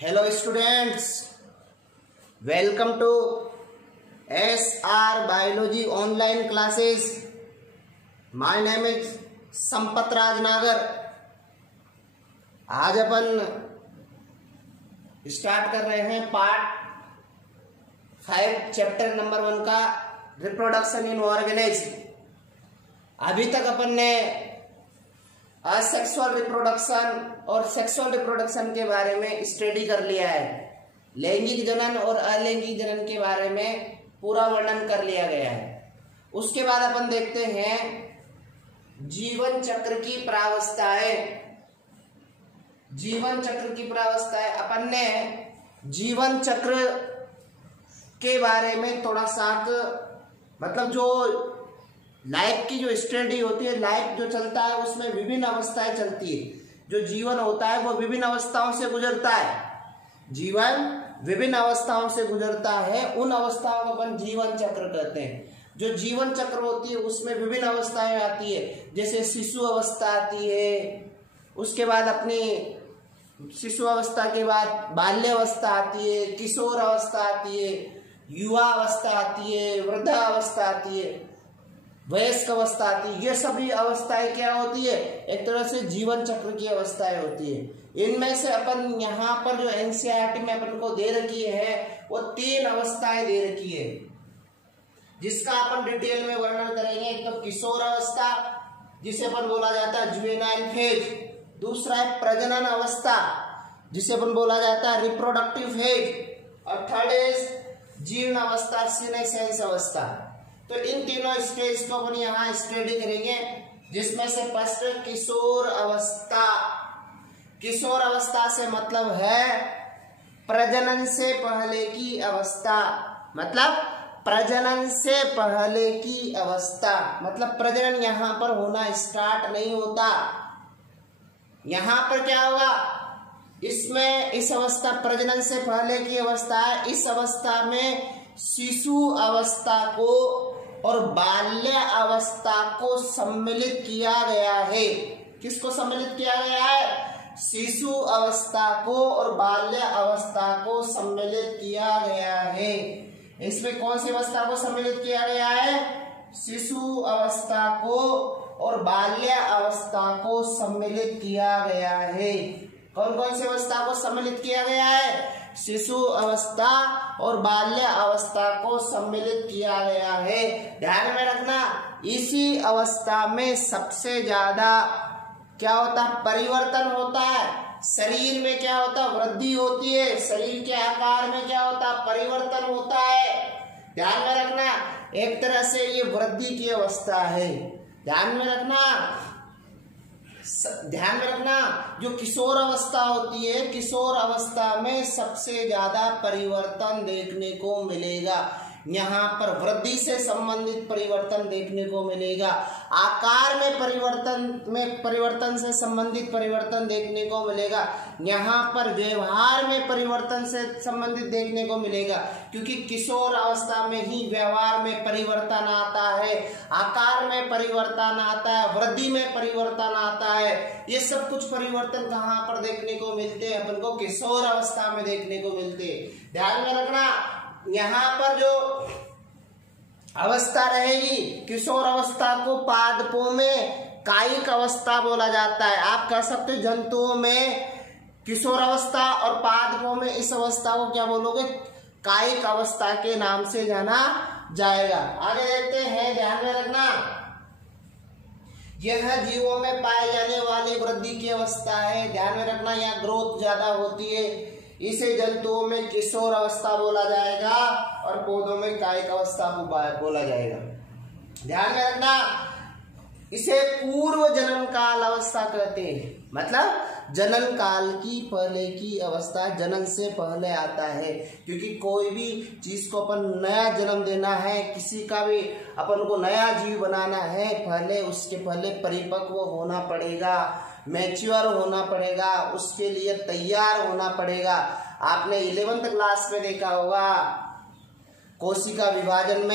Hello students, welcome to SR Biology online classes. My name is Sampat राज नागर। आज अपन start कर रहे हैं पार्ट 5 चैप्टर नंबर 1 का रिप्रोडक्शन इन ऑर्गेनिज्म। अभी तक अपन ने असेक्सुअल रिप्रोडक्शन और सेक्सुअल रिप्रोडक्शन के बारे में स्टडी कर लिया है। लैंगिक जनन और अलैंगिक जनन के बारे में पूरा वर्णन कर लिया गया है। उसके बाद अपन देखते हैं जीवन चक्र की प्रावस्थाएं। जीवन चक्र की प्रावस्थाएं अपन ने जीवन चक्र के बारे में थोड़ा सा मतलब जो लाइफ की जो स्टडी होती है, लाइफ जो चलता है उसमें विभिन्न अवस्थाएं चलती है। जो जीवन होता है वो विभिन्न अवस्थाओं से गुजरता है। जीवन विभिन्न अवस्थाओं से गुजरता है, उन अवस्थाओं को अपन जीवन चक्र कहते हैं। जो जीवन चक्र होती है उसमें विभिन्न अवस्थाएं आती है, जैसे शिशु अवस्था आती है, उसके बाद अपनी शिशु अवस्था के बाद बाल्य अवस्था आती है, किशोर अवस्था आती है, युवा अवस्था आती है, वृद्धा अवस्था आती है, वयस्क अवस्था आती है। ये सभी अवस्थाएं क्या होती है? एक तरह से जीवन चक्र की अवस्थाएं होती है। इनमें से अपन यहाँ पर जो एनसीईआरटी में अपन को दे रखी है वो 3 अवस्थाएं दे रखी है, जिसका अपन डिटेल में वर्णन करेंगे। एक तो किशोर अवस्था, जिसे अपन बोला जाता है जुवेनाइल फेज। दूसरा है प्रजनन अवस्था, जिसे अपन बोला जाता है रिप्रोडक्टिव फेज। और थर्ड इज जीर्ण अवस्था, सीनेसेंस अवस्था। तो इन तीनों स्टेज को अपन यहाँ स्टडी करेंगे, जिसमें से फर्स्ट किशोर अवस्था। किशोर अवस्था से मतलब है प्रजनन से पहले की अवस्था। मतलब प्रजनन से पहले की अवस्था मतलब प्रजनन यहाँ पर होना स्टार्ट नहीं होता। यहाँ पर क्या होगा? इसमें इस अवस्था प्रजनन से पहले की अवस्था है। इस अवस्था में शिशु अवस्था को और बाल्य अवस्था को सम्मिलित किया गया है। किसको सम्मिलित किया गया है? शिशु अवस्था को और बाल्य अवस्था को सम्मिलित किया गया है। इसमें कौन सी अवस्था को सम्मिलित किया गया है? शिशु अवस्था को और बाल्य अवस्था को सम्मिलित किया गया है। कौन कौन सी अवस्था को सम्मिलित किया गया है? शिशु अवस्था और बाल्य अवस्था को सम्मिलित किया गया है। ध्यान में रखना, इसी अवस्था में सबसे ज्यादा क्या होता है? परिवर्तन होता है। शरीर में क्या होता है? वृद्धि होती है। शरीर के आकार में क्या होता है? परिवर्तन होता है। ध्यान में रखना, एक तरह से ये वृद्धि की अवस्था है। ध्यान में रखना, जो किशोर अवस्था होती है, किशोर अवस्था में सबसे ज्यादा परिवर्तन देखने को मिलेगा। यहाँ पर वृद्धि से संबंधित परिवर्तन देखने को मिलेगा। आकार में परिवर्तन से संबंधित परिवर्तन देखने को मिलेगा। यहाँ पर व्यवहार में परिवर्तन से संबंधित देखने को मिलेगा, क्योंकि किशोर अवस्था में ही व्यवहार में परिवर्तन आता है, आकार में परिवर्तन आता है, वृद्धि में परिवर्तन आता है। ये सब कुछ परिवर्तन कहाँ पर देखने को मिलते हैं? अपन को किशोर अवस्था में देखने को मिलते हैं। ध्यान में रखना, यहाँ पर जो अवस्था रहेगी, किशोर अवस्था को पादपों में कायिक अवस्था बोला जाता है। आप कह सकते हो जंतुओं में किशोर अवस्था और पादपों में इस अवस्था को क्या बोलोगे? कायिक अवस्था के नाम से जाना जाएगा। आगे देखते हैं। ध्यान में रखना, यह जीवों में पाए जाने वाली वृद्धि की अवस्था है। ध्यान में रखना, यहाँ ग्रोथ ज्यादा होती है। इसे जंतुओं में किशोर अवस्था बोला जाएगा और पौधों में कायिक अवस्था बोला जाएगा। ध्यान में रखना, इसे पूर्व जनन काल अवस्था कहते हैं। मतलब जनन काल की पहले की अवस्था जनन से पहले आता है, क्योंकि कोई भी चीज को अपन नया जन्म देना है, किसी का भी अपन को नया जीव बनाना है, पहले उसके पहले परिपक्व होना पड़ेगा, मैच्योर होना पड़ेगा, उसके लिए तैयार होना पड़ेगा। आपने 11th क्लास में देखा होगा कोशिका विभाजन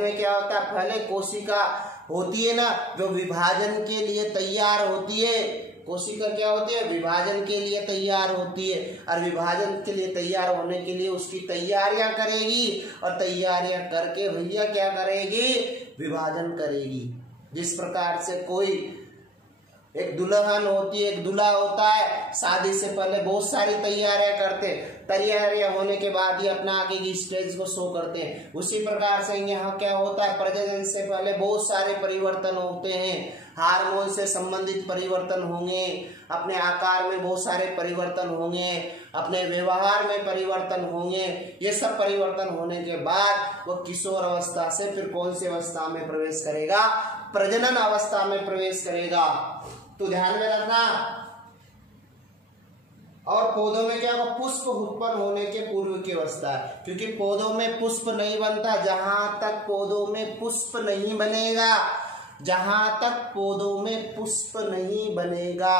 में क्या होता है? पहले कोशिका होती है ना, जो विभाजन के लिए तैयार होती है, कोशिका क्या होती है, विभाजन के लिए तैयार होती है, और विभाजन के लिए तैयार होने के लिए उसकी तैयारियां करेगी, और तैयारियां करके भैया क्या करेगी, विभाजन करेगी। जिस प्रकार से कोई एक दुल्हन होती है, एक दूल्हा होता है, शादी से पहले बहुत सारी तैयारियां करते, तैयारियां होने के बाद ही अपना आगे की स्टेज को शो करते हैं। उसी प्रकार से यहाँ क्या होता है, प्रजनन से पहले बहुत सारे परिवर्तन होते हैं, हार्मोन से संबंधित परिवर्तन होंगे, अपने आकार में बहुत सारे परिवर्तन होंगे, अपने व्यवहार में परिवर्तन होंगे। ये सब परिवर्तन होने के बाद वो किशोर अवस्था से फिर कौन सी अवस्था में प्रवेश करेगा, प्रजनन अवस्था में प्रवेश करेगा। तो ध्यान में रखना। और पौधों में क्या होगा, पुष्प उत्पन्न होने के पूर्व की अवस्था है, क्योंकि पौधों में पुष्प नहीं बनता जहां तक पौधों में पुष्प नहीं बनेगा, जहां तक पौधों में पुष्प नहीं बनेगा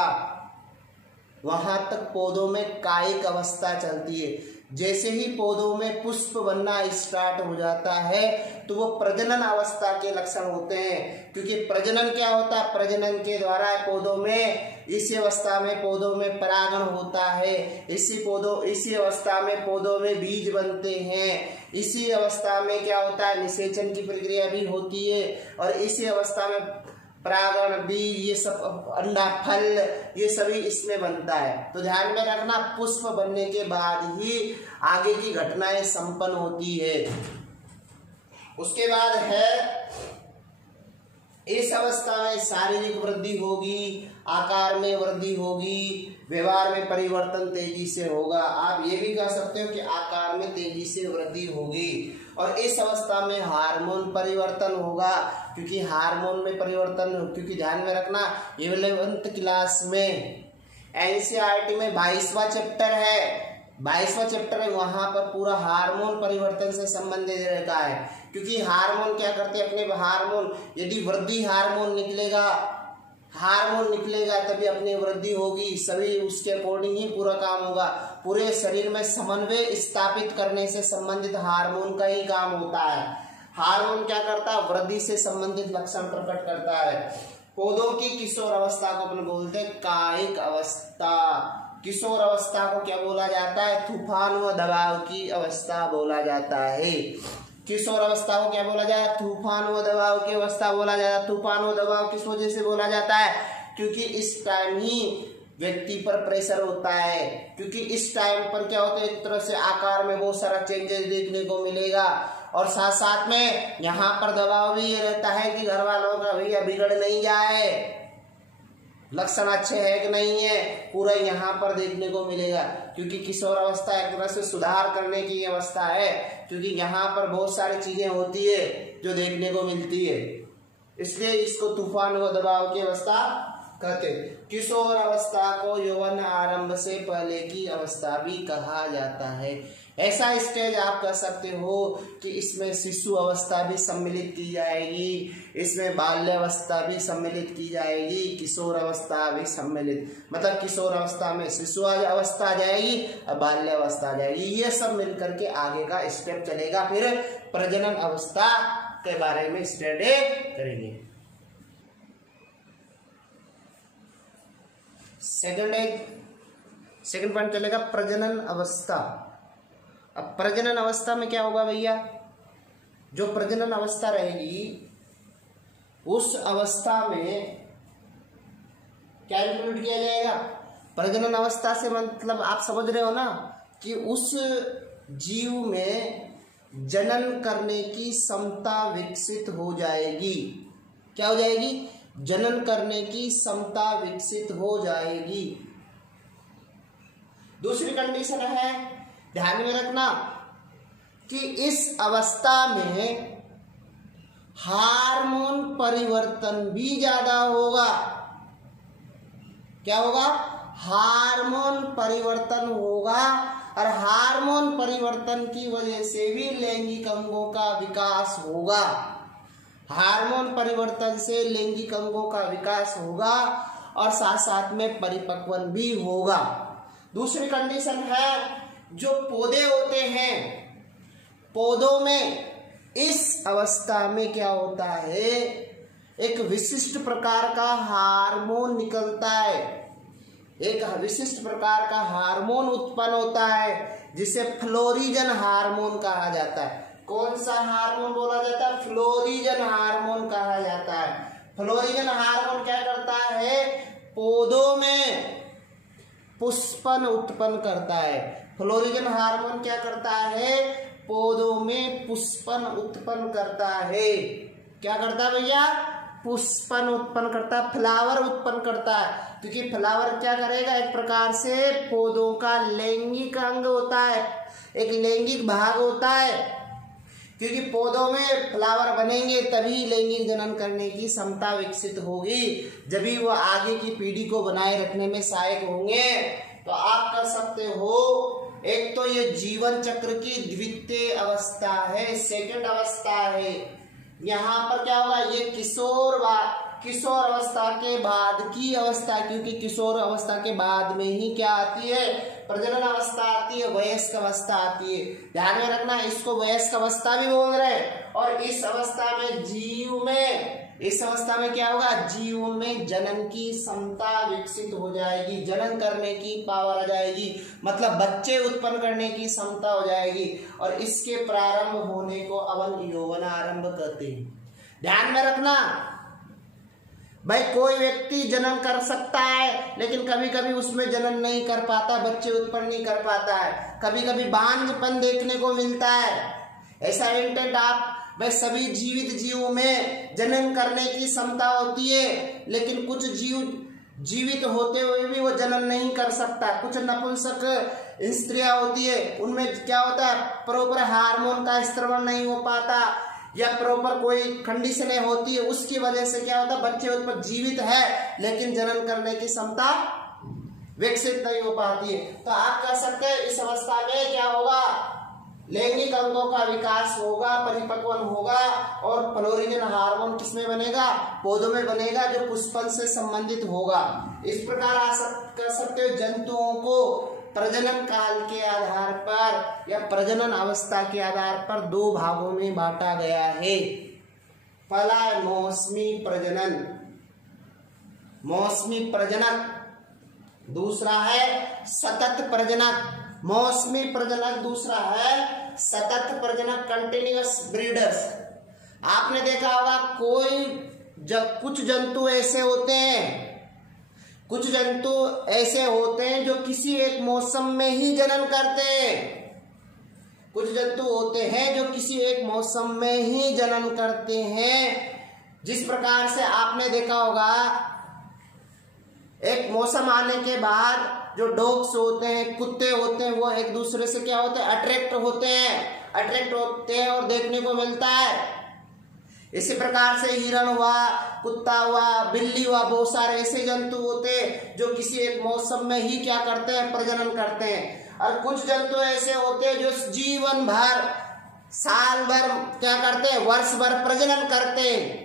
वहां तक पौधों में कायिक अवस्था चलती है। जैसे ही पौधों में पुष्प बनना स्टार्ट हो जाता है तो वो प्रजनन अवस्था के लक्षण होते हैं, क्योंकि प्रजनन क्या होता है, प्रजनन के द्वारा पौधों में इसी अवस्था में पौधों में परागण होता है, इसी अवस्था में पौधों में बीज बनते हैं, इसी अवस्था में क्या होता है, निषेचन की प्रक्रिया भी होती है, और इसी अवस्था में परागण, बीज, ये सब अंडा, फल, ये सभी इसमें बनता है। तो ध्यान में रखना, पुष्प बनने के बाद ही आगे की घटनाएं संपन्न होती है। उसके बाद है इस अवस्था में शारीरिक वृद्धि होगी, आकार में वृद्धि होगी, व्यवहार में परिवर्तन तेजी से होगा। आप ये भी कह सकते हो कि आकार में तेजी से वृद्धि होगी। और इस अवस्था में हार्मोन परिवर्तन होगा, क्योंकि हार्मोन में परिवर्तन, क्योंकि ध्यान में रखना 11th क्लास में एनसीईआरटी में 22वां चैप्टर है, 22वां चैप्टर है, वहां पर पूरा हार्मोन परिवर्तन से संबंधित रहता है। क्योंकि हार्मोन क्या करते हैं, अपने हार्मोन, यदि वृद्धि हार्मोन निकलेगा तभी अपनी वृद्धि होगी, सभी उसके अकॉर्डिंग ही पूरा काम होगा। पूरे शरीर में समन्वय स्थापित करने से संबंधित हार्मोन का ही काम होता है। हार्मोन क्या करता है, वृद्धि से संबंधित लक्षण प्रकट करता है। पौधों की किशोर अवस्था को अपन बोलते हैं कायिक अवस्था। किशोर अवस्था को क्या बोला जाता है, तूफान व दबाव की अवस्था बोला जाता है। किशोर अवस्था को क्या बोला जाए, तूफान व दबाव की अवस्था बोला जाता है। तूफान व दबाव किस वजह से बोला जाता है, क्योंकि इस टाइम ही व्यक्ति पर प्रेशर होता है, क्योंकि इस टाइम पर क्या होता है, एक तरह से आकार में बहुत सारा चेंजेस देखने को मिलेगा, और साथ साथ में यहाँ पर दबाव भी ये रहता है कि घर वालों का भैया बिगड़ नहीं जाए, लक्षण अच्छे है कि नहीं है, पूरा यहाँ पर देखने को मिलेगा। क्योंकि किशोर अवस्था एक तरह से सुधार करने की अवस्था है, क्योंकि यहाँ पर बहुत सारी चीजें होती है जो देखने को मिलती है, इसलिए इसको तूफान व दबाव की अवस्था कहते हैं। किशोर अवस्था को यौवन आरंभ से पहले की अवस्था भी कहा जाता है। ऐसा स्टेज आप कह सकते हो कि इसमें शिशु अवस्था भी सम्मिलित की जाएगी, इसमें बाल्यावस्था भी सम्मिलित की जाएगी, किशोर अवस्था भी सम्मिलित, मतलब किशोर अवस्था में शिशु अवस्था आ जाएगी और बाल्यावस्था आ जाएगी। ये सब मिलकर के आगे का स्टेप चलेगा। फिर प्रजनन अवस्था के बारे में स्टडी करेंगे। सेकंड पॉइंट चलेगा प्रजनन अवस्था। अब प्रजनन अवस्था में क्या होगा भैया, जो प्रजनन अवस्था रहेगी उस अवस्था में क्या इंक्लूड किया जाएगा, प्रजनन अवस्था से मतलब आप समझ रहे हो ना कि उस जीव में जनन करने की क्षमता विकसित हो जाएगी। क्या हो जाएगी, जनन करने की क्षमता विकसित हो जाएगी। दूसरी कंडीशन है, ध्यान में रखना कि इस अवस्था में हार्मोन परिवर्तन भी ज्यादा होगा। क्या होगा, हार्मोन परिवर्तन होगा, और हार्मोन परिवर्तन की वजह से भी लैंगिक अंगों का विकास होगा। हार्मोन परिवर्तन से लैंगिक अंगों का विकास होगा और साथ साथ में परिपक्वन भी होगा। दूसरी कंडीशन है, जो पौधे होते हैं, पौधों में इस अवस्था में क्या होता है, एक विशिष्ट प्रकार का हार्मोन निकलता है। एक विशिष्ट प्रकार का हार्मोन उत्पन्न होता है जिसे फ्लोरिजन हार्मोन कहा जाता है। कौन सा हार्मोन बोला जाता है? फ्लोरिजन हार्मोन कहा जाता है। फ्लोरिजन हार्मोन क्या करता है? पौधों में पुष्पन उत्पन्न करता है। फ्लोरिजन हार्मोन क्या करता है? पौधों में पुष्पन उत्पन्न करता है। क्या करता है भैया? पुष्पन उत्पन्न करता है, फ्लावर उत्पन्न करता है। क्योंकि फ्लावर क्या करेगा? एक प्रकार से पौधों का लैंगिक अंग होता है, एक लैंगिक भाग होता है। क्योंकि पौधों में फ्लावर बनेंगे तभी लैंगिक जनन करने की क्षमता विकसित होगी, जब भी वो आगे की पीढ़ी को बनाए रखने में सहायक होंगे। तो आप कर सकते हो, एक तो ये जीवन चक्र की द्वितीय अवस्था है, सेकंड अवस्था है। यहाँ पर क्या होगा? ये किशोर अवस्था के बाद की अवस्था, क्योंकि किशोर अवस्था के बाद में ही क्या आती है? प्रजनन अवस्था आती है, वयस्क अवस्था आती है। ध्यान में रखना, इसको वयस्क अवस्था भी बोल रहे हैं। और इस अवस्था में क्या होगा? जीव में जनन की क्षमता विकसित हो जाएगी, जनन करने की पावर आ जाएगी, मतलब बच्चे उत्पन्न करने की क्षमता हो जाएगी। और इसके प्रारंभ होने को अवन यौवन आरंभ कहते हैं। ध्यान में रखना भाई, कोई व्यक्ति जनन कर सकता है लेकिन कभी कभी उसमें जनन नहीं कर पाता, बच्चे उत्पन्न नहीं कर पाता है, कभी कभी बांझपन देखने को मिलता है। ऐसा इंटेंट आप भाई सभी जीवित जीवों में जनन करने की क्षमता होती है, लेकिन कुछ जीव जीवित होते हुए भी वो जनन नहीं कर सकता। कुछ नपुंसक स्त्रियां होती है, उनमें क्या होता है? प्रॉपर हार्मोन का स्त्रवण नहीं हो पाता, या प्रॉपर कोई कंडीशनें होती है, उसकी वजह से क्या होता है? बच्चे उत्पन्न जीवित है लेकिन जनन करने की क्षमता विकसित नहीं हो पाती है। तो आप कह सकते हैं इस अवस्था में क्या होगा? लैंगिक अंगों का विकास होगा, परिपक्वन होगा, और फ्लोरिजन हार्मोन किसमें बनेगा? पौधों में बनेगा, जो पुष्पन से संबंधित होगा। इस प्रकार आप कर सकते हो जंतुओं को प्रजनन काल के आधार पर या प्रजनन अवस्था के आधार पर दो भागों में बांटा गया है। पहला है मौसमी प्रजनन, मौसमी प्रजनक। दूसरा है सतत प्रजनक। मौसमी प्रजनक दूसरा है सतत प्रजनक, कंटिन्यूअस ब्रीडर्स। आपने देखा होगा कुछ जंतु ऐसे होते हैं, कुछ जंतु ऐसे होते हैं जो किसी एक मौसम में ही जनन करते हैं। कुछ जंतु होते हैं जो किसी एक मौसम में ही जनन करते हैं। जिस प्रकार से आपने देखा होगा एक मौसम आने के बाद जो डॉग्स होते हैं, कुत्ते होते हैं, वो एक दूसरे से क्या होते हैं? अट्रैक्ट होते हैं और देखने को मिलता है। इसी प्रकार से हिरण हुआ, कुत्ता हुआ, बिल्ली हुआ, बहुत सारे ऐसे जंतु होते हैं जो किसी एक मौसम में ही क्या करते हैं? प्रजनन करते हैं। और कुछ जंतु ऐसे होते हैं जो जीवन भर, साल भर क्या करते हैं? वर्ष भर प्रजनन करते हैं।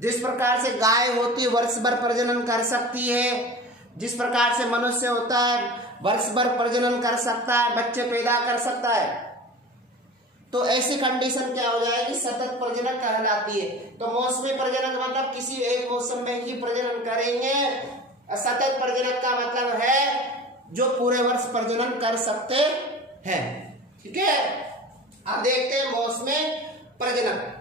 जिस प्रकार से गाय होती है वर्ष भर प्रजनन कर सकती है, जिस प्रकार से मनुष्य होता है वर्ष भर प्रजनन कर सकता है, बच्चे पैदा कर सकता है। तो ऐसी कंडीशन क्या हो जाएगी? सतत प्रजनक कहलाती है। तो मौसमी प्रजनक मतलब किसी एक मौसम में ही प्रजनन करेंगे। सतत प्रजनक का मतलब है जो पूरे वर्ष प्रजनन कर सकते हैं। ठीक है, अब देखते हैं मौसमी प्रजनक।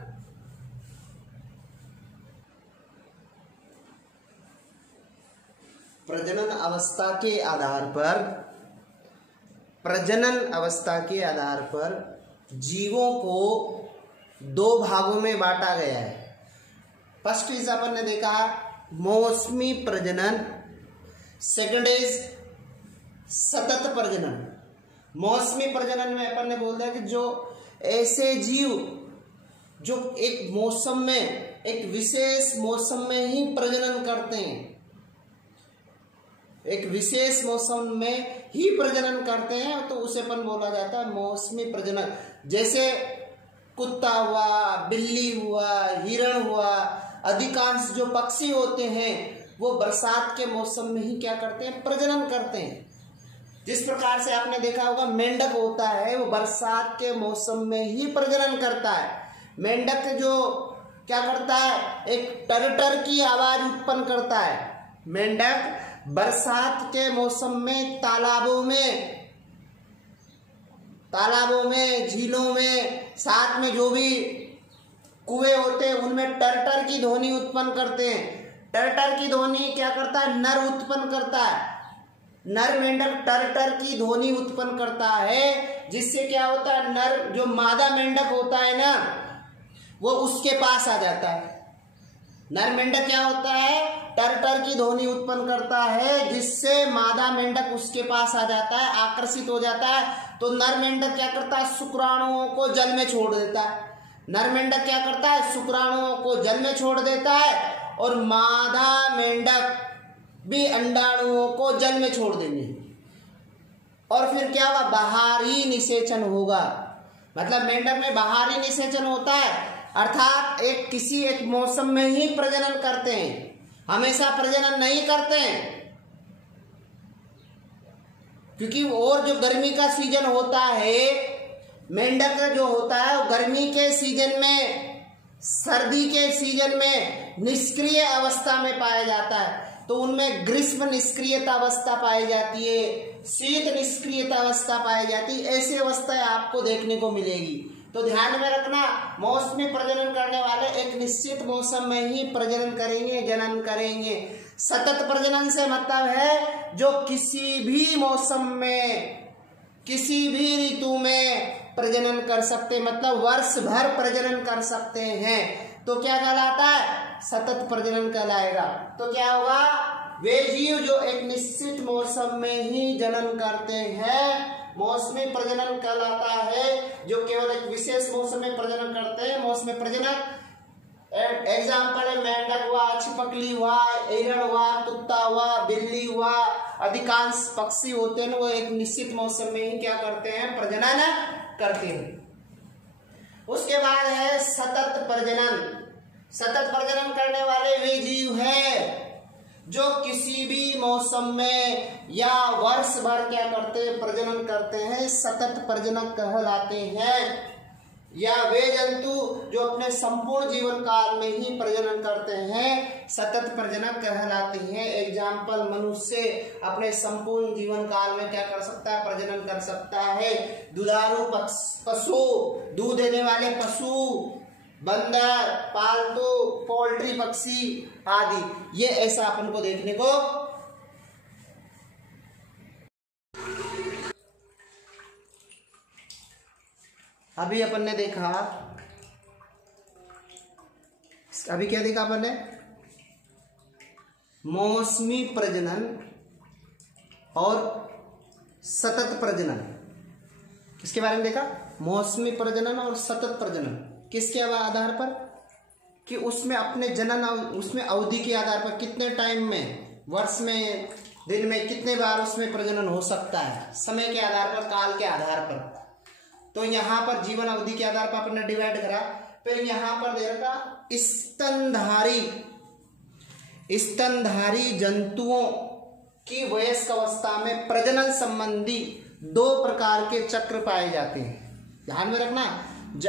प्रजनन अवस्था के आधार पर जीवों को दो भागों में बांटा गया है। फर्स्ट इज अपन ने देखा मौसमी प्रजनन, सेकंड इज सतत प्रजनन। मौसमी प्रजनन में अपन ने बोल दिया कि जो ऐसे जीव जो एक मौसम में, एक विशेष मौसम में ही प्रजनन करते हैं, एक विशेष मौसम में ही प्रजनन करते हैं, तो उसे अपन बोला जाता है मौसमी प्रजनन। जैसे कुत्ता हुआ, बिल्ली हुआ, हिरण हुआ, अधिकांश जो पक्षी होते हैं वो बरसात के मौसम में ही क्या करते हैं? प्रजनन करते हैं। जिस प्रकार से आपने देखा होगा मेंढक होता है वो बरसात के मौसम में ही प्रजनन करता है। मेंढक जो क्या करता है? एक टरटर की आवाज उत्पन्न करता है। मेंढक बरसात के मौसम में तालाबों में, झीलों में, साथ में जो भी कुएं होते हैं उनमें टर्टर की ध्वनि उत्पन्न करते हैं। टर्टर की ध्वनि क्या करता है? नर उत्पन्न करता है। नर मेंढक टर्टर की ध्वनि उत्पन्न करता है, जिससे क्या होता है, नर जो मादा मेंढक होता है ना, वो उसके पास आ जाता है। नर मेंढक क्या होता है? टर्टर की ध्वनि उत्पन्न करता है, जिससे मादा मेंढक उसके पास आ जाता है, आकर्षित हो जाता है। तो नर मेंढक क्या करता है? शुक्राणुओं को जल में छोड़ देता है। नर मेंढक क्या करता है? शुक्राणुओं को जल में छोड़ देता है, और मादा मेंढक भी अंडाणुओं को जल में छोड़ देंगे। और फिर क्या होगा? बाहरी निषेचन होगा। मतलब मेंढक में बाहरी निषेचन होता है, अर्थात किसी एक मौसम में ही प्रजनन करते हैं, हमेशा प्रजनन नहीं करते हैं। क्योंकि और जो गर्मी का सीजन होता है, मेंढक जो होता है वो गर्मी के सीजन में, सर्दी के सीजन में निष्क्रिय अवस्था में पाया जाता है। तो उनमें ग्रीष्म निष्क्रियता अवस्था पाई जाती है, शीत निष्क्रियता अवस्था पाई जाती है। ऐसी अवस्थाएं आपको देखने को मिलेगी। तो ध्यान में रखना, मौसमी प्रजनन करने वाले एक निश्चित मौसम में ही प्रजनन करेंगे, जनन करेंगे। सतत प्रजनन से मतलब है जो किसी भी मौसम में, किसी भी ऋतु में प्रजनन कर सकते, मतलब वर्ष भर प्रजनन कर सकते हैं। तो क्या कहलाता है? सतत प्रजनन कहलाएगा। तो क्या होगा? वे जीव जो एक निश्चित मौसम में ही जनन करते हैं, मौसमी प्रजनन कहलाता है। जो केवल एक विशेष मौसम में प्रजनन करते हैं, मौसमी प्रजनन। एग्जाम्पल है मेंढक हुआ, छिपकली हुआ, हिरण हुआ, कुत्ता हुआ, बिल्ली हुआ। अधिकांश पक्षी होते हैं वो एक निश्चित मौसम में ही क्या करते हैं? प्रजनन करते हैं। उसके बाद है सतत प्रजनन। सतत प्रजनन करने वाले वे जीव है जो किसी भी मौसम में या वर्ष भर क्या करते हैं? प्रजनन करते हैं, सतत प्रजनक कहलाते हैं। या वे जंतु जो अपने संपूर्ण जीवन काल में ही प्रजनन करते हैं, सतत प्रजनक कहलाते हैं। एग्जाम्पल, मनुष्य अपने संपूर्ण जीवन काल में क्या कर सकता है? प्रजनन कर सकता है। दुधारू पशु, दूध देने वाले पशु, बंदर, पालतू पोल्ट्री पक्षी आदि, ये ऐसा अपन को देखने को। अभी अपन ने देखा, अभी क्या देखा अपन ने? मौसमी प्रजनन और सतत प्रजनन। किसके बारे में देखा? मौसमी प्रजनन और सतत प्रजनन। किसके आधार पर? कि उसमें अपने जनन, उसमें अवधि के आधार पर, कितने टाइम में, वर्ष में, दिन में कितने बार उसमें प्रजनन हो सकता है, समय के आधार पर, काल के आधार पर। तो यहाँ पर जीवन अवधि के आधार पर अपन ने डिवाइड करा। फिर यहाँ पर दे रखा स्तनधारी जंतुओं की वयस्क अवस्था में प्रजनन संबंधी 2 प्रकार के चक्र पाए जाते हैं। ध्यान में रखना,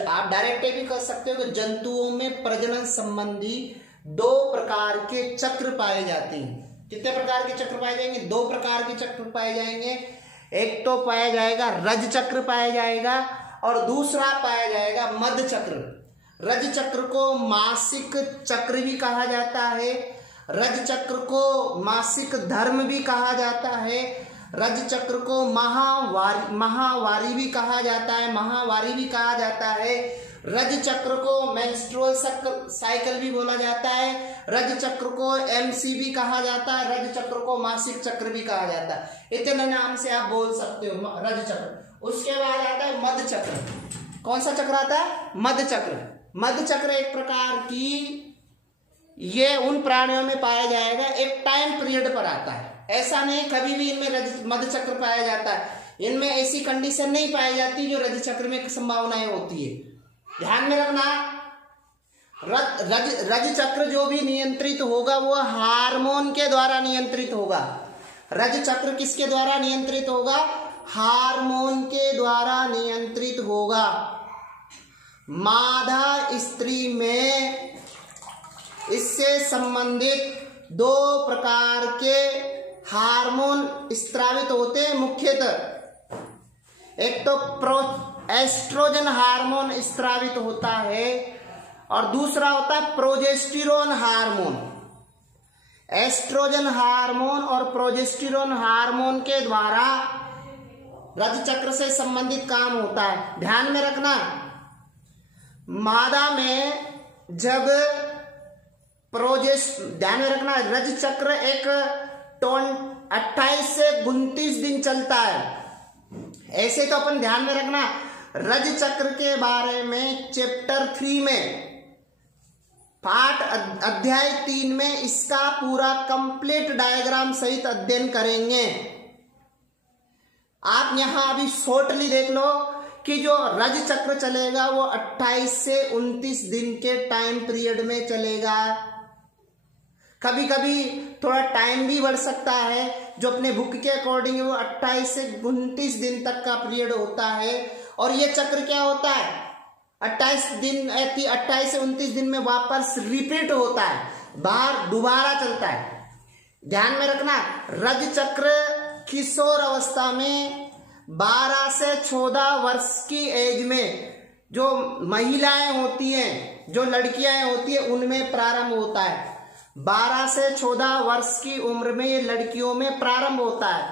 आप डायरेक्ट भी कर सकते हो कि जंतुओं में प्रजनन संबंधी 2 प्रकार के चक्र पाए जाते हैं। कितने प्रकार के चक्र पाए जाएंगे? 2 प्रकार के चक्र पाए जाएंगे। एक तो पाया जाएगा रज चक्र पाया जाएगा, और दूसरा पाया जाएगा मध्य चक्र। रज चक्र को मासिक चक्र भी कहा जाता है, रज चक्र को मासिक धर्म भी कहा जाता है, रज चक्र को महावारी भी कहा जाता है, महावारी भी कहा जाता है। रज चक्र को मेंस्ट्रुअल साइकिल भी बोला जाता है, रज चक्र को एमसी भी कहा जाता है, रज चक्र को मासिक चक्र भी कहा जाता है। इतने नाम से आप बोल सकते हो रज चक्र। उसके बाद आता है मध्य चक्र। कौन सा चक्र आता है? मध्य चक्र। मध्य चक्र एक प्रकार की, ये उन प्राणियों में पाया जाएगा, एक टाइम पीरियड पर आता है। ऐसा नहीं कभी भी इनमें मध्य चक्र पाया जाता है। इनमें ऐसी कंडीशन नहीं पाई जाती जो रज चक्र में संभावनाएं होती है। ध्यान में रखना, रज चक्र जो भी नियंत्रित होगा वो हार्मोन के द्वारा नियंत्रित होगा। रज चक्र किसके द्वारा नियंत्रित होगा? हार्मोन के द्वारा नियंत्रित होगा। मादा स्त्री में इससे संबंधित दो प्रकार के हार्मोन स्त्रावित होते हैं मुख्यतः। एक तो एस्ट्रोजन हार्मोन स्त्रावित होता है और दूसरा होता है प्रोजेस्टेरोन हार्मोन। एस्ट्रोजन हार्मोन और प्रोजेस्टेरोन हार्मोन के द्वारा रज चक्र से संबंधित काम होता है। ध्यान में रखना, मादा में जब ध्यान में रखना, रज चक्र एक 28 से 29 दिन चलता है। ऐसे तो अपन ध्यान में रखना, रज चक्र के बारे में चैप्टर 3 में पाठ अध्याय 3 में इसका पूरा कंप्लीट डायग्राम सहित अध्ययन करेंगे। आप यहां अभी शॉर्टली देख लो कि जो रज चक्र चलेगा वो 28 से 29 दिन के टाइम पीरियड में चलेगा। कभी कभी थोड़ा टाइम भी बढ़ सकता है, जो अपने बुक के अकॉर्डिंग वो 28 से 29 दिन तक का पीरियड होता है। और ये चक्र क्या होता है, 28 से 29 दिन में वापस रिपीट होता है, बाहर दोबारा चलता है। ध्यान में रखना, रज चक्र किशोर अवस्था में 12 से 14 वर्ष की एज में जो महिलाएं होती हैं, जो लड़कियां होती हैं, उनमें प्रारंभ होता है। 12 से 14 वर्ष की उम्र में ये लड़कियों में प्रारंभ होता है।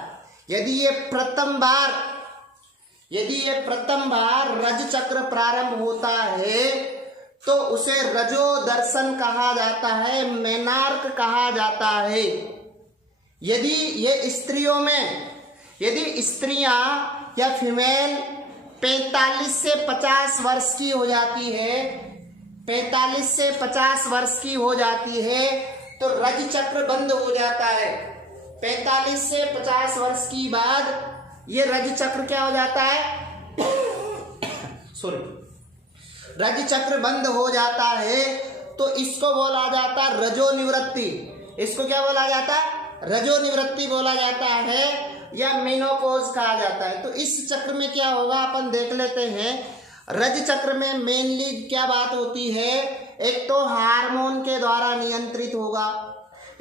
यदि ये प्रथम बार रज चक्र प्रारंभ होता है तो उसे रजो दर्शन कहा जाता है, मेनार्क कहा जाता है। यदि स्त्रियां या फीमेल 45 से 50 वर्ष की हो जाती है, 45 से 50 वर्ष की हो जाती है तो रज चक्र बंद हो जाता है। 45 से 50 वर्ष की बाद ये रज चक्र क्या हो जाता है रज चक्र बंद हो जाता है, तो इसको बोला जाता है रजो निवृत्ति। इसको क्या बोला जाता है, रजो निवृत्ति बोला जाता है या मेनोपॉज कहा जाता है। तो इस चक्र में क्या होगा अपन देख लेते हैं। रज चक्र में मेनली क्या बात होती है, एक तो हार्मोन के द्वारा नियंत्रित होगा।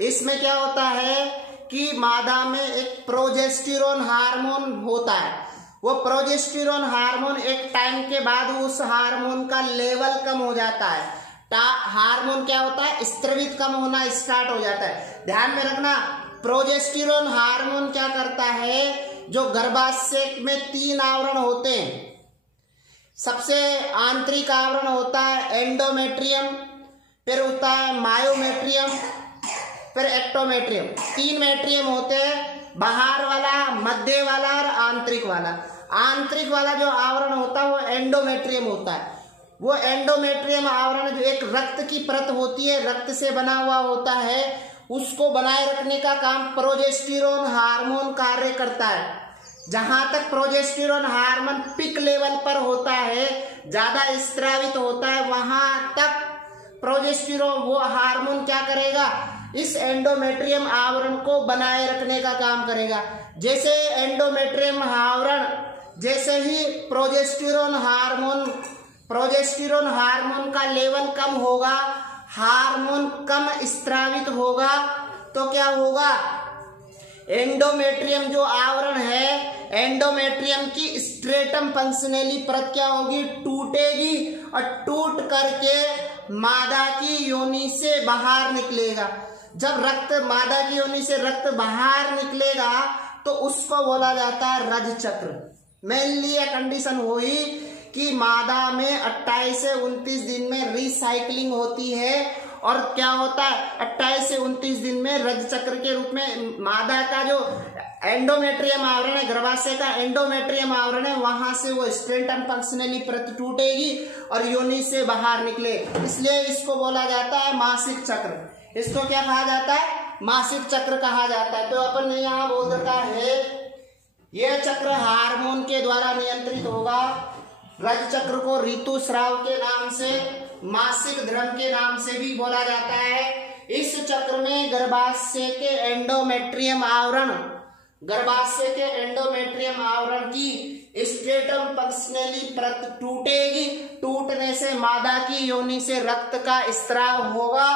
इसमें क्या होता है कि मादा में एक प्रोजेस्टेरोन हार्मोन होता है। वो प्रोजेस्टेरोन हार्मोन एक टाइम के बाद उस हार्मोन का लेवल कम हो जाता है। हार्मोन क्या होता है, स्त्रवित कम होना स्टार्ट हो जाता है। ध्यान में रखना, प्रोजेस्टेरोन हार्मोन क्या करता है, जो गर्भाशय में 3 आवरण होते हैं। सबसे आंतरिक आवरण होता है एंडोमेट्रियम, फिर होता है मायोमेट्रियम, फिर एक्टोमेट्रियम। 3 मेट्रियम होते हैं, बाहर वाला, मध्य वाला और आंतरिक वाला। आंतरिक वाला जो आवरण होता है वो एंडोमेट्रियम होता है। वो एंडोमेट्रियम आवरण जो एक रक्त की परत होती है, रक्त से बना हुआ होता है, उसको बनाए रखने का काम प्रोजेस्टेरोन हार्मोन कार्य करता है। जहां तक प्रोजेस्टेरोन हार्मोन पिक लेवल पर होता है, ज्यादा स्त्रावित होता है, वहां तक प्रोजेस्टेरोन वो हार्मोन क्या करेगा, इस एंडोमेट्रियम आवरण को बनाए रखने का काम करेगा। जैसे एंडोमेट्रियम आवरण, जैसे ही प्रोजेस्टेरोन हार्मोन का लेवल कम होगा, हार्मोन कम स्त्रावित होगा, तो क्या होगा, एंडोमेट्रियम जो आवरण है, एंडोमेट्रियम की स्ट्रेटम फंक्शनली परत क्या होगी, टूटेगी और टूट करके मादा की योनि से बाहर निकलेगा। जब मादा की योनि से रक्त बाहर निकलेगा तो उसको बोला जाता है रज चक्र। मेनली यह कंडीशन हुई कि मादा में 28 से 29 दिन में रिसाइकलिंग होती है और क्या होता है, 28 से 29 दिन में रज चक्र के रूप में मादा का जो एंडोमेट्रियम आवरण है, गर्भाशय का एंडोमेट्रियम आवरण है, वहां से वो स्ट्रेटम फंक्शनली परत टूटेगी और योनि से बाहर निकले। इसलिए इसको बोला जाता है मासिक चक्र। इसको क्या कहा जाता है, मासिक चक्र कहा जाता है। तो अपन ने यहाँ बोल रखा है यह चक्र हार्मोन के द्वारा नियंत्रित होगा। रज चक्र को ऋतुस्राव के नाम से, मासिक धर्म के नाम से भी बोला जाता है। इस चक्र में गर्भाशय के एंडोमेट्रियम आवरण की स्ट्रेटम फंक्शनली परत टूटेगी। टूटने से मादा की योनि से रक्त का स्त्राव होगा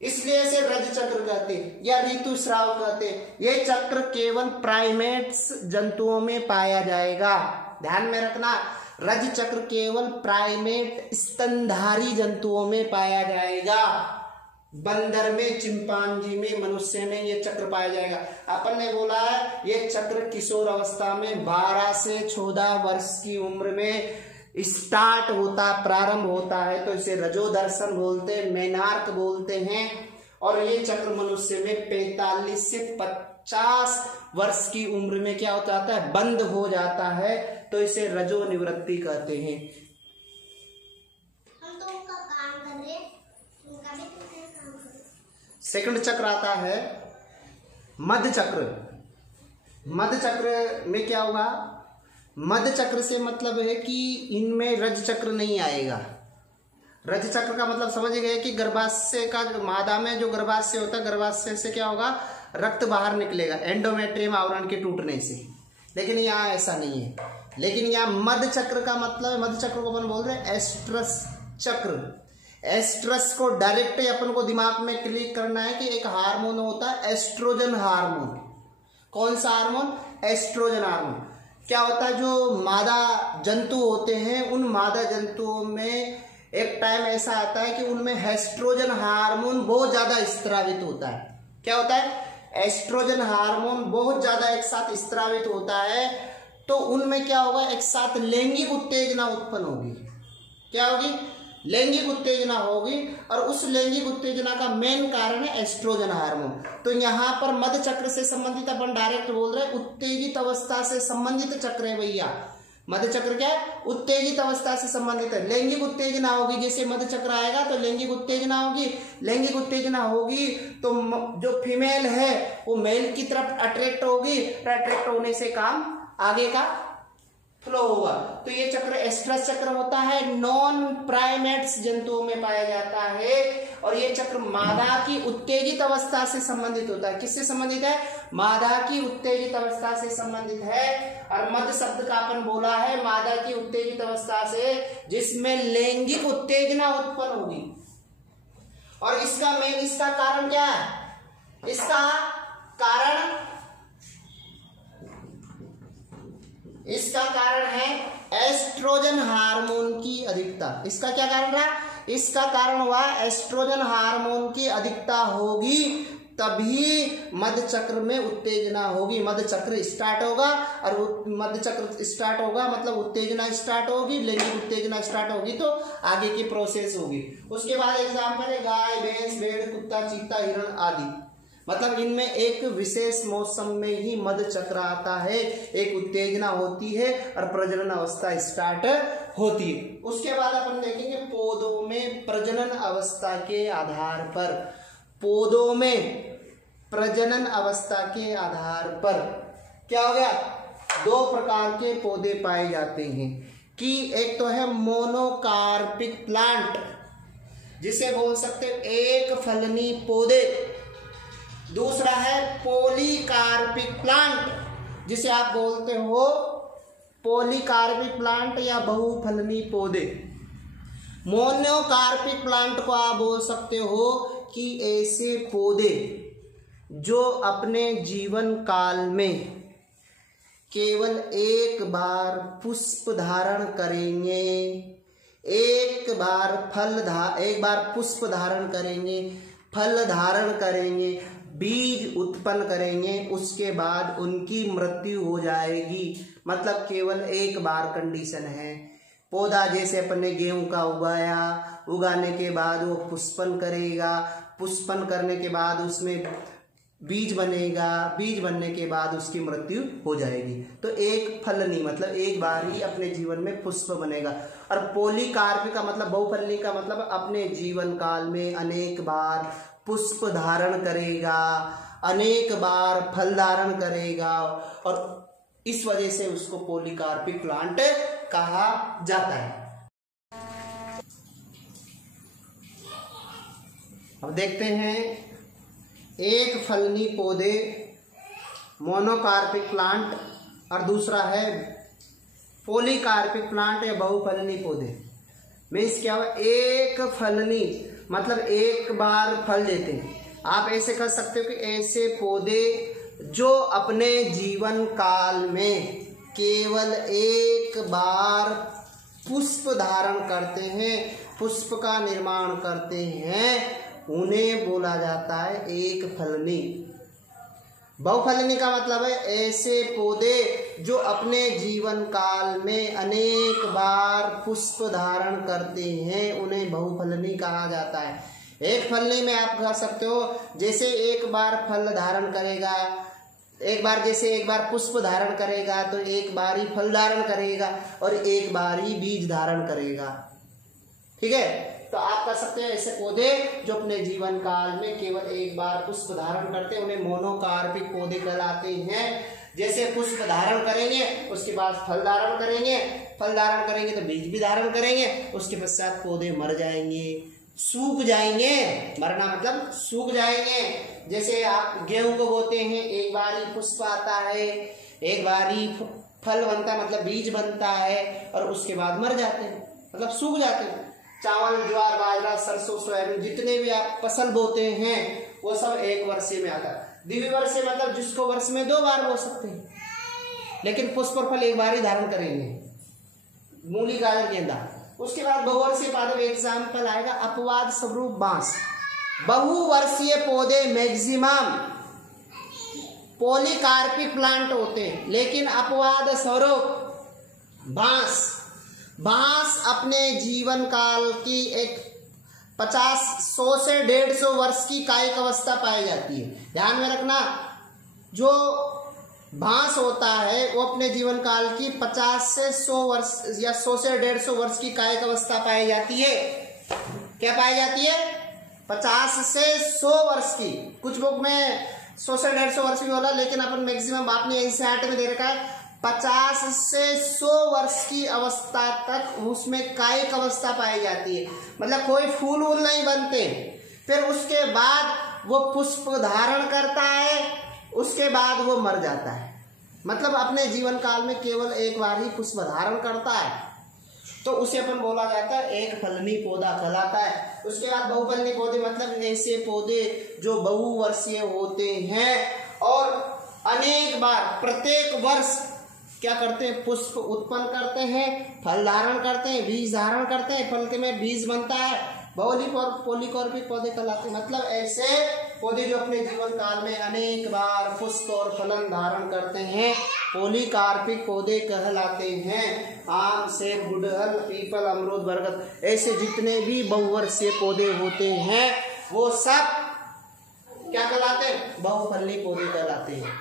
इसलिए इसे रज चक्र कहते या ऋतुस्राव कहते। ये चक्र केवल प्राइमेट्स जंतुओं में पाया जाएगा, ध्यान में रखना। रज चक्र केवल प्राइमेट स्तनधारी जंतुओं में पाया जाएगा। बंदर में, चिंपांजी में, मनुष्य में ये चक्र पाया जाएगा। अपन ने बोला है ये चक्र किशोर अवस्था में 12 से 14 वर्ष की उम्र में स्टार्ट होता, प्रारंभ होता है, तो इसे रजोदर्शन बोलते हैं, मेनार्क बोलते हैं। और ये चक्र मनुष्य में 45 से 50 वर्ष की उम्र में क्या हो जाता है, बंद हो जाता है, तो इसे रजो निवृत्ति कहते हैं। हम तो उनका काम कर रहे हैं, उनका भी काम कर रहे हैं। सेकंड चक्र आता है मध्य चक्र। मध्य चक्र में क्या होगा, मध्य चक्र से मतलब है कि इनमें रज चक्र नहीं आएगा। रज चक्र का मतलब समझ गए कि गर्भाशय का, मादा में जो गर्भाशय होता है, गर्भाशय से क्या होगा, रक्त बाहर निकलेगा एंडोमेट्रियम आवरण के टूटने से, लेकिन यहाँ ऐसा नहीं है। लेकिन यहाँ मध्य चक्र का मतलब है, मध्य चक्र को अपन बोल रहे हैं एस्ट्रस चक्र। एस्ट्रस को डायरेक्ट अपन को दिमाग में क्लिक करना है कि एक हार्मोन होता है एस्ट्रोजन हार्मोन। कौन सा हार्मोन, एस्ट्रोजन हार्मोन। क्या होता है, जो मादा जंतु होते हैं उन मादा जंतुओं में एक टाइम ऐसा आता है कि उनमें एस्ट्रोजन हार्मोन बहुत ज्यादा स्त्रावित होता है। क्या होता है, एस्ट्रोजन हार्मोन बहुत ज्यादा एक साथ स्त्रावित होता है, तो उनमें क्या होगा, एक साथ लैंगिक उत्तेजना उत्पन्न होगी। क्या होगी, लैंगिक उत्तेजना होगी, और उस लैंगिक उत्तेजना का मेन कारण है एस्ट्रोजन हार्मोन। तो यहाँ पर मध्य चक्र से संबंधित अपन डायरेक्ट बोल रहे हैं, उत्तेजित अवस्था से संबंधित चक्र है भैया। मध्य चक्र क्या है, उत्तेजित अवस्था से संबंधित है। लैंगिक उत्तेजना होगी, जैसे मध्य चक्र आएगा तो लैंगिक उत्तेजना होगी। लैंगिक उत्तेजना होगी तो जो फीमेल है वो मेल की तरफ अट्रैक्ट होगी, अट्रैक्ट होने से काम आगे का फ्लो होगा। तो ये चक्र एस्ट्रस चक्र होता है, नॉन प्राइमेट्स जंतुओं में पाया जाता है। और ये चक्र मादा की उत्तेजित अवस्था से संबंधित होता है। किससे संबंधित है, मादा की उत्तेजित अवस्था से संबंधित है। और मध्य शब्द का अपन बोला है मादा की उत्तेजित अवस्था से, जिसमें लैंगिक उत्तेजना उत्पन्न होगी। और इसका मेन, इसका कारण क्या है, इसका कारण है एस्ट्रोजन हार्मोन की अधिकता। इसका क्या कारण रहा, इसका कारण हुआ एस्ट्रोजन हार्मोन की अधिकता होगी, तभी मध्य चक्र में उत्तेजना होगी। मध्य चक्र स्टार्ट होगा, और मध्य चक्र स्टार्ट होगा मतलब उत्तेजना स्टार्ट होगी, लैंगिक उत्तेजना स्टार्ट होगी, तो आगे की प्रोसेस होगी। उसके बाद एग्जाम्पल है गाय, भैंस, भेड़, कुत्ता, चीता, हिरण आदि। मतलब इनमें एक विशेष मौसम में ही मध्य चक्र आता है, एक उत्तेजना होती है और प्रजनन अवस्था स्टार्ट होती है। उसके बाद अपन देखेंगे पौधों में प्रजनन अवस्था के आधार पर, पौधों में प्रजनन अवस्था के आधार पर क्या हो गया, 2 प्रकार के पौधे पाए जाते हैं। कि एक तो है मोनोकार्पिक प्लांट, जिसे बोल सकते हैं एक फलनी पौधे। दूसरा है पॉलीकार्पिक प्लांट, जिसे आप बोलते हो पॉलीकार्पिक प्लांट या बहुफलनी पौधे। मोनोकार्पिक प्लांट को आप बोल सकते हो कि ऐसे पौधे जो अपने जीवन काल में केवल एक बार पुष्प धारण करेंगे, एक बार पुष्प धारण करेंगे, फल धारण करेंगे, बीज उत्पन्न करेंगे, उसके बाद उनकी मृत्यु हो जाएगी। मतलब केवल एक बार कंडीशन है। पौधा जैसे अपन ने गेहूं का उगाया, उगाने के बाद वो पुष्पन करेगा, पुष्पन करने के बाद उसमें बीज बनेगा, बीज बनने के बाद उसकी मृत्यु हो जाएगी। तो एक फलनी मतलब एक बार ही अपने जीवन में पुष्प बनेगा। और पॉलीकार्पिक का मतलब बहुफलनी का मतलब अपने जीवन काल में अनेक बार पुष्प धारण करेगा, अनेक बार फल धारण करेगा, और इस वजह से उसको पॉलीकार्पिक प्लांट कहा जाता है। अब देखते हैं एक फलनी पौधे मोनोकार्पिक प्लांट और दूसरा है पॉलीकार्पिक प्लांट या बहुफलनी पौधे। मीन्स क्या हुआ, एक फलनी मतलब एक बार फल देते हैं। आप ऐसे कर सकते हो कि ऐसे पौधे जो अपने जीवन काल में केवल एक बार पुष्प धारण करते हैं, पुष्प का निर्माण करते हैं, उन्हें बोला जाता है एक फलनी। बहुफलनी का मतलब है ऐसे पौधे जो अपने जीवन काल में अनेक बार पुष्प धारण करते हैं, उन्हें बहुफलनी कहा जाता है। एक फलनी में आप कह सकते हो जैसे एक बार फल धारण करेगा, जैसे एक बार पुष्प धारण करेगा तो एक बार ही फल धारण करेगा और एक बार ही बीज धारण करेगा। ठीक है, तो आप कह सकते हैं ऐसे पौधे जो अपने जीवन काल में केवल एक बार पुष्प धारण करते हैं, उन्हें मोनोकार्पिक पौधे कहलाते हैं। जैसे पुष्प धारण करेंगे उसके बाद फल धारण करेंगे, फल धारण करेंगे तो बीज भी धारण करेंगे, उसके पश्चात पौधे मर जाएंगे, सूख जाएंगे। मरना मतलब सूख जाएंगे। जैसे आप गेहूं को बोते हैं, एक बार ही पुष्प आता है, एक बार ही फल बनता है मतलब बीज बनता है, और उसके बाद मर जाते हैं मतलब सूख जाते हैं। चावल, ज्वार, बाजरा, सरसों, सोयाबीन जितने भी आप फसल बोते हैं वो सब एक वर्षे में आता है। द्विवर्षीय मतलब जिसको वर्ष में 2 बार बो सकते हैं, लेकिन पुष्प और फल एक बार ही धारण करेंगे। मूली, गाजर, गेंदा। उसके बाद बहुवर्षीय पौधे में एग्जाम्पल आएगा अपवाद स्वरूप बांस। बहुवर्षीय पौधे मैक्सिमम पॉलीकार्पिक प्लांट होते हैं, लेकिन अपवाद स्वरूप बांस अपने जीवन काल की एक 100 से 150 वर्ष की कायिक अवस्था पाई जाती है। ध्यान में रखना, जो बांस होता है वो अपने जीवन काल की 50 से 100 वर्ष या 100 से 150 वर्ष की कायिक अवस्था पाई जाती है। क्या पाई जाती है? 50 से 100 वर्ष की। कुछ बुक में 100 से 150 वर्ष भी बोला, लेकिन अपन मैक्सिमम आपने एनसीईआरटी में दे रखा है 50 से 100 वर्ष की अवस्था तक उसमें कायिक अवस्था पाई जाती है। मतलब कोई फूल वूल नहीं बनते, फिर उसके बाद वो पुष्प धारण करता है, उसके बाद वो मर जाता है। मतलब अपने जीवन काल में केवल एक बार ही पुष्प धारण करता है, तो उसे अपन बोला जाता है एक फलनी पौधा कहलाता है। उसके बाद बहुफलनी पौधे मतलब ऐसे पौधे जो बहुवर्षीय होते हैं और अनेक बार प्रत्येक वर्ष क्या करते हैं? पुष्प उत्पन्न करते हैं, फल धारण करते हैं, बीज धारण करते हैं, फल के में बीज बनता है। पॉलीकार्पिक पौधे कहलाते हैं। मतलब ऐसे पौधे जो अपने जीवन काल में अनेक बार पुष्प और फलन धारण करते हैं पॉलीकार्पिक पौधे कहलाते हैं। आम, सेब, गुड़हल, पीपल, अमरूद, बरगद, ऐसे जितने भी बहुवर्षीय पौधे होते हैं वो सब क्या कहलाते हैं? बहुफलनी पौधे कहलाते हैं।